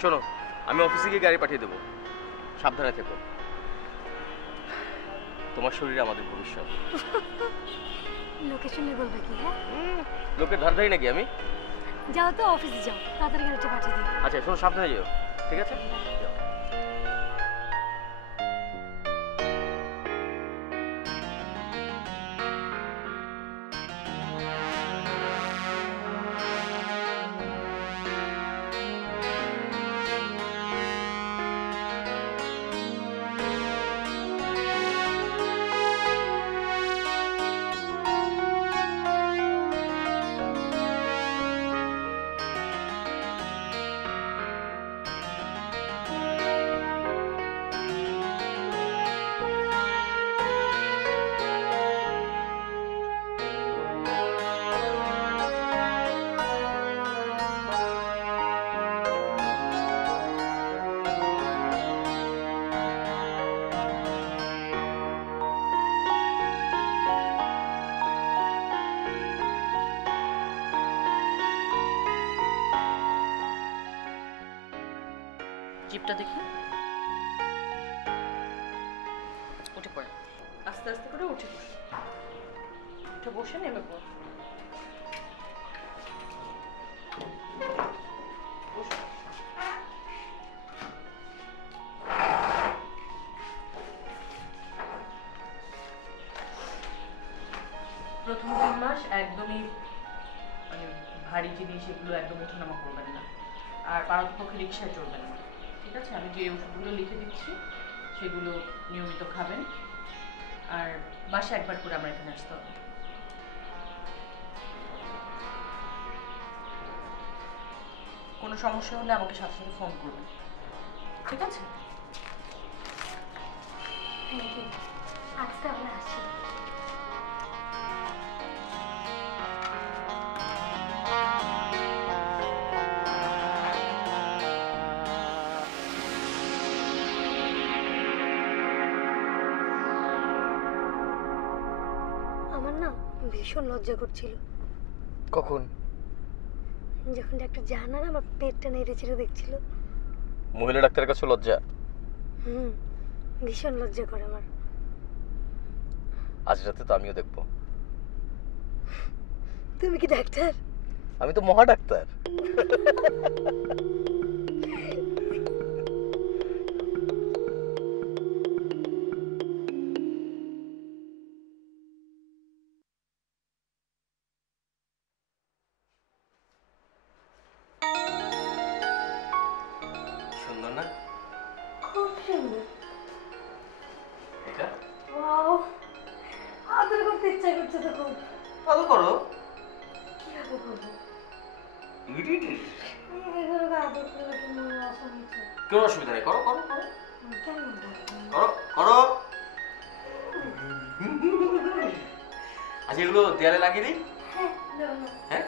শোনো, আমি অফিসে গিয়ে গাড়ি পাঠিয়ে দেবো, সাবধানে থেকো। তোমার শরীরে আমাদের ভবিষ্যৎ। লোকে শুনে বলবে কি? হ্যাঁ, লোকের ধার ধারি নাকি আমি? যাও তো, অফিসে যাও, তাড়াতাড়ি গাড়িটা পাঠিয়ে দিও। আচ্ছা শোনো, সাবধানে যেও, ঠিক আছে? জিপটা দেখি, উঠে পড়ে, আস্তে আস্তে করে উঠে বসে, উঠে বসে নেমে পড়। প্রথম 3 মাস একদমই মানে ভারী জিনিস এগুলো একদম ওঠানামা করবেন না, আর পারতপক্ষে রিক্সায় চড়বেন না, ঠিক আছে? আমি যে ওষুধগুলো লিখে দিচ্ছি সেগুলো নিয়মিত খাবেন, আর মাসে একবার করে আমরা এখানে আসতে হবে। কোনো সমস্যা হলে আমাকে সাথে সাথে ফোন করবেন, ঠিক আছে? থ্যাংক ইউ, আজকে আমরা আসি। আমার না ভীষণ লজ্জা করছিল। কখন? যখন ডাক্তার জাহানার আমার পেটটা নেড়ে চেড়ে দেখছিল। মহিলা ডাক্তারের কাছে লজ্জা? ভীষণ লজ্জা করে আমার। আজ রাতে তো আমিও দেখবো। তুমি কি ডাক্তার? আমি তো মহা ডাক্তার। সুন্দর না? খুব সুন্দর। এটা ওয়াও, আদর করতে ইচ্ছা করছে তো খুব। ভালো করো। কিভাবে করবো? কোনো আদর করলে কি মনে অসুবিধা? অসুবিধা নেই, করো করো করো কেমন করো করো। আচ্ছা, এগুলো দেয়ালে লাগিয়ে দিই? হ্যাঁ,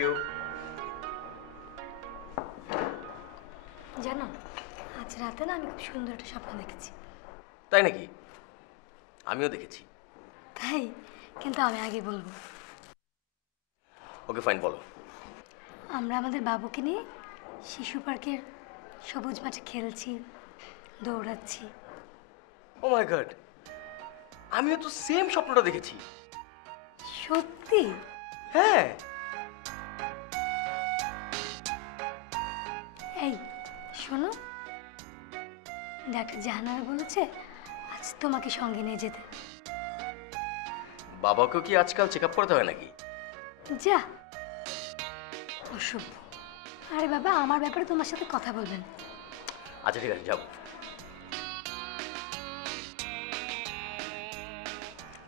ইউ। জানো, আজ রাতে না আমি খুব সুন্দর একটা স্বপ্ন দেখেছি। তাই নাকি? আমিও দেখেছি। তাই? কিন্তু আমি আগে বলবো। ওকে ফাইন, বলো। আমরা আমাদের বাবুকে নিয়ে শিশু পার্কের সবুজ মাঠে খেলছি, দৌড়াচ্ছি। ও মাই গড, আমিও তো সেম স্বপ্নটা দেখেছি। সত্যি? হ্যাঁ। এই শোনো, ডাক্তার জাহানারা বলেছে আজ তোমাকে সঙ্গে নিয়ে যেতে। বাবাকেও কি আজকাল চেক আপ করতে হয় নাকি? যা অসভ্য। আরে বাবা, আমার ব্যাপারে তোমার সাথে কথা বলবেন। আচ্ছা ঠিক আছে, যাবো।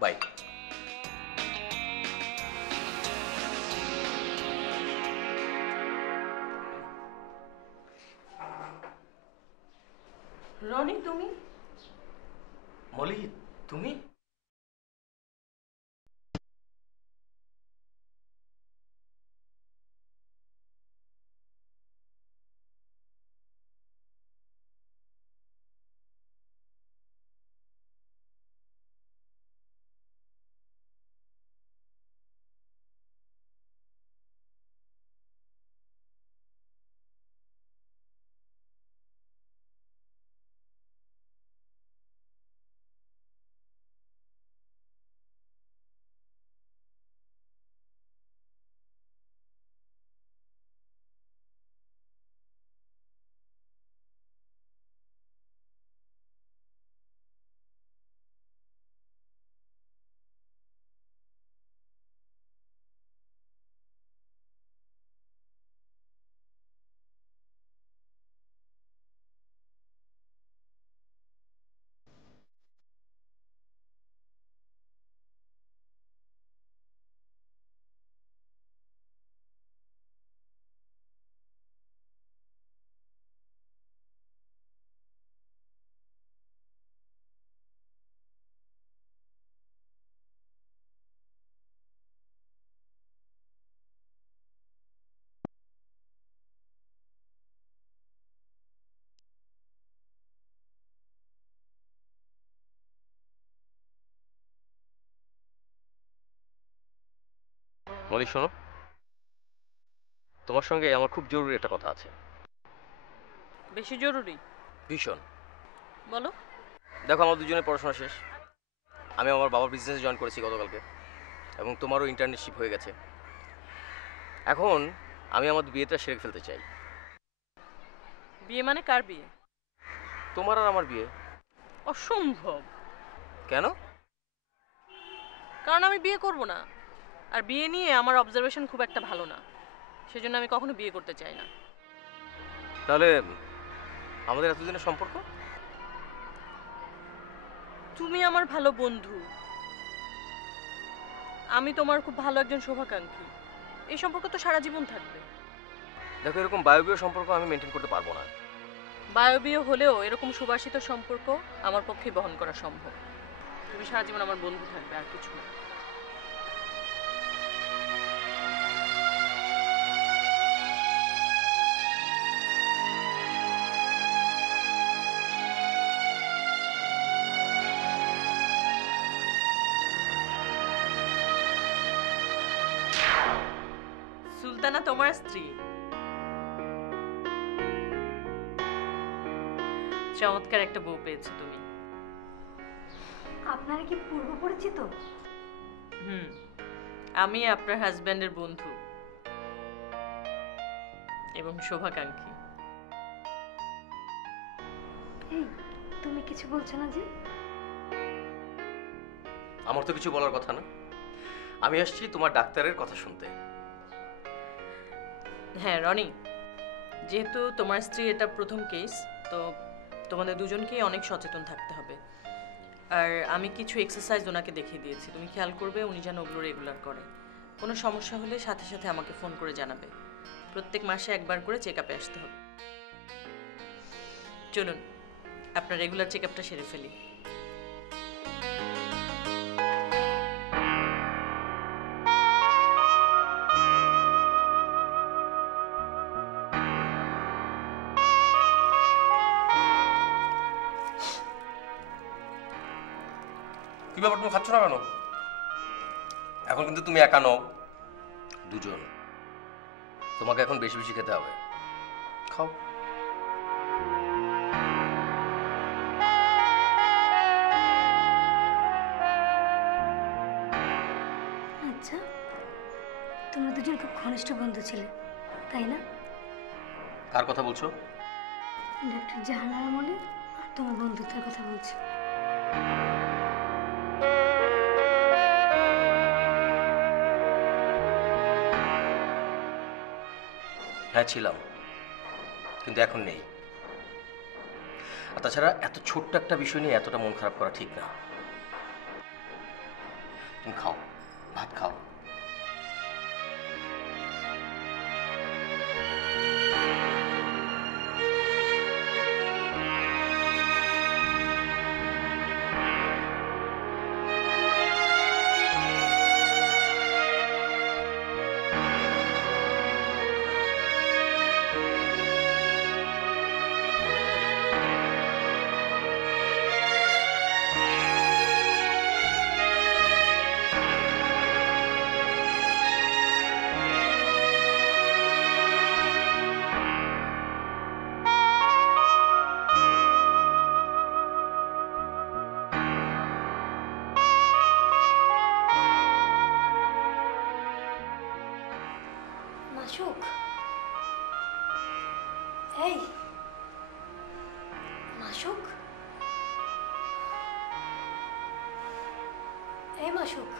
বাই। রনি, তুমি? মলি, তুমি? মলি শোনো, তোমার সঙ্গে আমার খুব জরুরি একটা কথা আছে। বেশি জরুরি? ভীষণ। বলো। দেখো, আমার দুজনের পড়াশোনা শেষ। আমি আমার বাবার বিজনেসে জয়েন করেছি গতকালকে, এবং তোমারও ইন্টার্নশিপ হয়ে গেছে। এখন আমি আমার বিয়েটা সেরে ফেলতে চাই। বিয়ে মানে কার বিয়ে? তোমার আর আমার বিয়ে। অসম্ভব। কেন? কারণ আমি বিয়ে করব না, আর বিয়ে নিয়ে আমার অবজারভেশন খুব একটা ভালো না, সেজন্য আমি কখনো বিয়ে করতে চাই না। তাহলে আমাদের এতদিনের সম্পর্ক? তুমি আমার ভালো বন্ধু, আমি তোমার খুব ভালো একজন শুভাকাঙ্ক্ষী। এই সম্পর্ক তো সারা জীবন থাকবে। দেখো, এরকম বায়বীয় সম্পর্ক আমি মেনটেন করতে পারবো না। বায়বীয় হলেও এরকম সুবাসিত সম্পর্ক আমার পক্ষে বহন করা সম্ভব। তুমি সারা জীবন আমার বন্ধু থাকবে, আর কিছু না। সুলতানা তোমার স্ত্রী? চমৎকার একটা বউ পেয়েছো তুমি। আপনারা কি পূর্ব পরিচিত? আমি আপনার হাজবেন্ডের বন্ধু এবং শুভাকাঙ্ক্ষী। এই, তুমি কিছু বলছো না যে? আমার তো কিছু বলার কথা না। আমি আসছি তোমার ডাক্তারের কথা শুনতে। হ্যাঁ রনি, যেহেতু তোমার স্ত্রী এটা প্রথম কেস, তো তোমাদের দুজনকেই অনেক সচেতন থাকতে হবে। আর আমি কিছু এক্সারসাইজ ওনাকে দেখিয়ে দিয়েছি, তুমি খেয়াল করবে উনি যেন ওগুলো রেগুলার করে। কোনো সমস্যা হলে সাথে সাথে আমাকে ফোন করে জানাবে। প্রত্যেক মাসে একবার করে চেক আপে আসতে হবে। চলুন আপনার রেগুলার চেক আপটা সেরে ফেলি। ব্যাপার, তুমি খাচ্ছ না কেন? এখন কিন্তু তুমি একা নও, দুজন। তোমাকে এখন বেশি বেশি খেতে হবে। খাও। আচ্ছা, তোমরা দুজন খুব ঘনিষ্ঠ বন্ধু ছিলে, তাই না? কার কথা বলছো? ডক্টর জাহানারা মল্লিক আর তোমার বন্ধুত্বের কথা বলছি। হ্যাঁ ছিলাম, কিন্তু এখন নেই। আর তাছাড়া এত ছোট্ট একটা বিষয় নিয়ে এতটা মন খারাপ করা ঠিক না। তুমি খাও, ভাত খাও। মাসুক, এই মাসুক, এই মাসুক।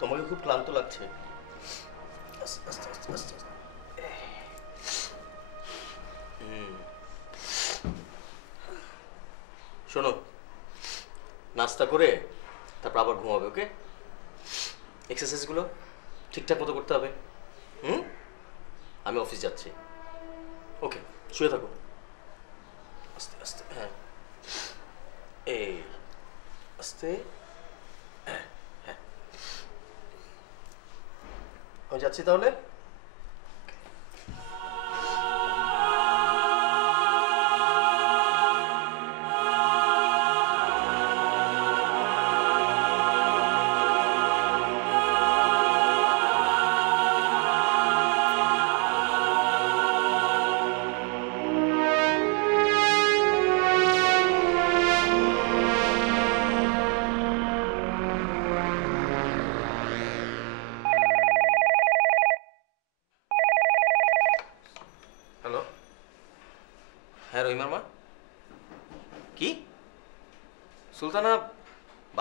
তোমাকে খুব ক্লান্ত লাগছে। আস্তে আস্তে আস্তে আস্তে আস্তে। শোনো, নাস্তা করে তারপর আবার ঘুমাবে, ওকে? এক্সারসাইজগুলো ঠিকঠাক মতো করতে হবে। আমি অফিস যাচ্ছি। ওকে, শুয়ে থাকো। আস্তে আস্তে, হ্যাঁ, এই আস্তে। আমি যাচ্ছি তাহলে।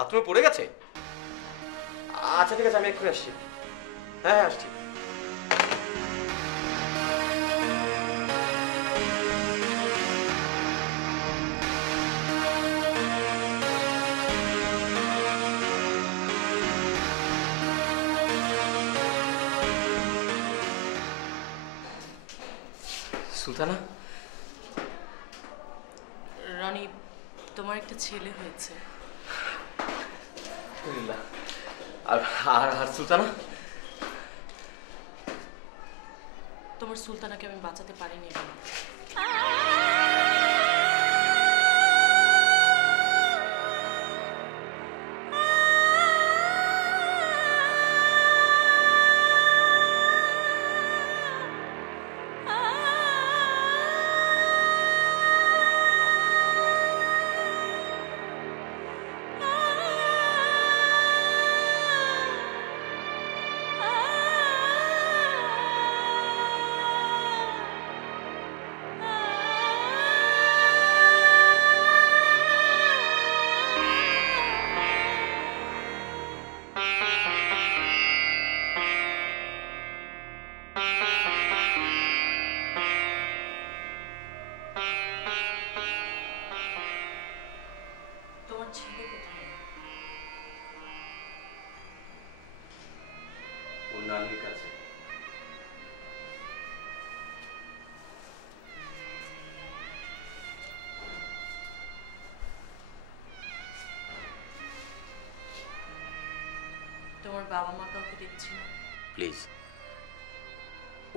বাথরুমে পড়ে গেছে? আচ্ছা ঠিক আছে, আমি এক্ষুনি আসছি। হ্যাঁ হ্যাঁ, আসছি। সুলতানা, রনি, তোমার একটা ছেলে হয়েছে। আলহামদুলিল্লাহ। আর আর আর সুলতানা? তোমার সুলতানাকে আমি বাঁচাতে পারিনি রনি। তোমার ছেলে কোথায়? ওর নানির কাছে। তোমার বাবা মা কাউকে দেখছি না। প্লিজ,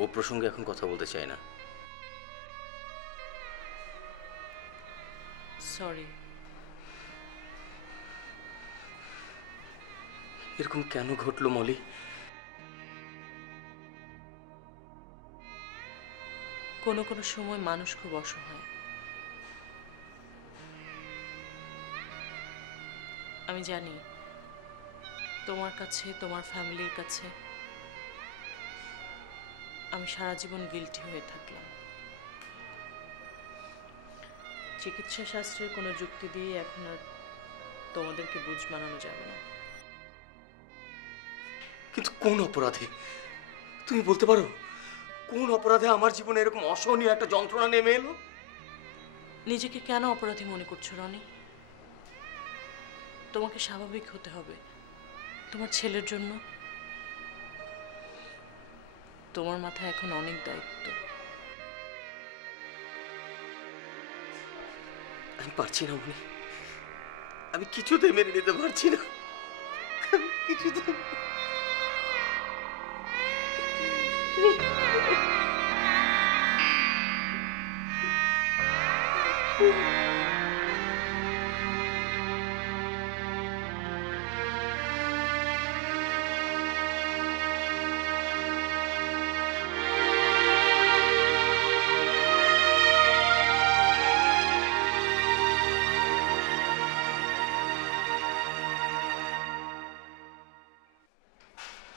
ও প্রসঙ্গে এখন কথা বলতে চাই না। সরি। এরকম কেন ঘটলো মলি? কোনো কোনো সময় মানুষ খুব অসহায়। আমি জানি তোমার কাছে, তোমার ফ্যামিলির কাছে আমি সারা জীবন গিল্টি হয়ে থাকলাম। চিকিৎসা শাস্ত্রের কোনো যুক্তি দিয়ে এখন আর তোমাদেরকে বুঝ মানানো যাবে না। কিন্তু কোন অপরাধে? তুমি বলতে পারো কোন অপরাধে আমার জীবনে এরকম অসহনীয় একটা যন্ত্রণা নেমে এলো? নিজেকে কেন অপরাধী মনে করছো রনি? তোমাকে স্বাভাবিক হতে হবে তোমার ছেলের জন্য। তোমার মাথায় এখন অনেক দায়িত্ব। আমি পারছি না মনি, আমি কিছুতেই মেনে নিতে পারছি না। কিছুতেই।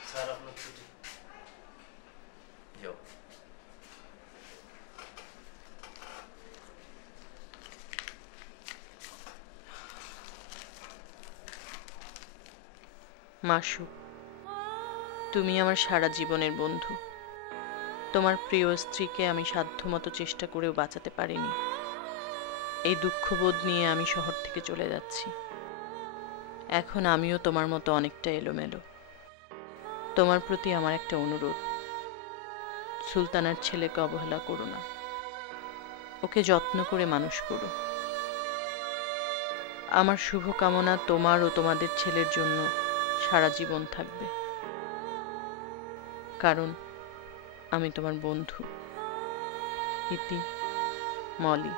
স্যার, আপনার ছুটি। যাও। মাসু, তুমি আমার সারা জীবনের বন্ধু। তোমার প্রিয় স্ত্রীকে আমি সাধ্যমতো চেষ্টা করেও বাঁচাতে পারিনি। এই দুঃখবোধ নিয়ে আমি শহর থেকে চলে যাচ্ছি। এখন আমিও তোমার মতো অনেকটা এলোমেলো। তোমার প্রতি আমার একটা অনুরোধ, সুলতানার ছেলেকে অবহেলা করো না। ওকে যত্ন করে মানুষ করো। আমার শুভকামনা তোমার ও তোমাদের ছেলের জন্য সারা জীবন থাকবে, কারণ আমি তোমার বন্ধু। ইতি, মলি।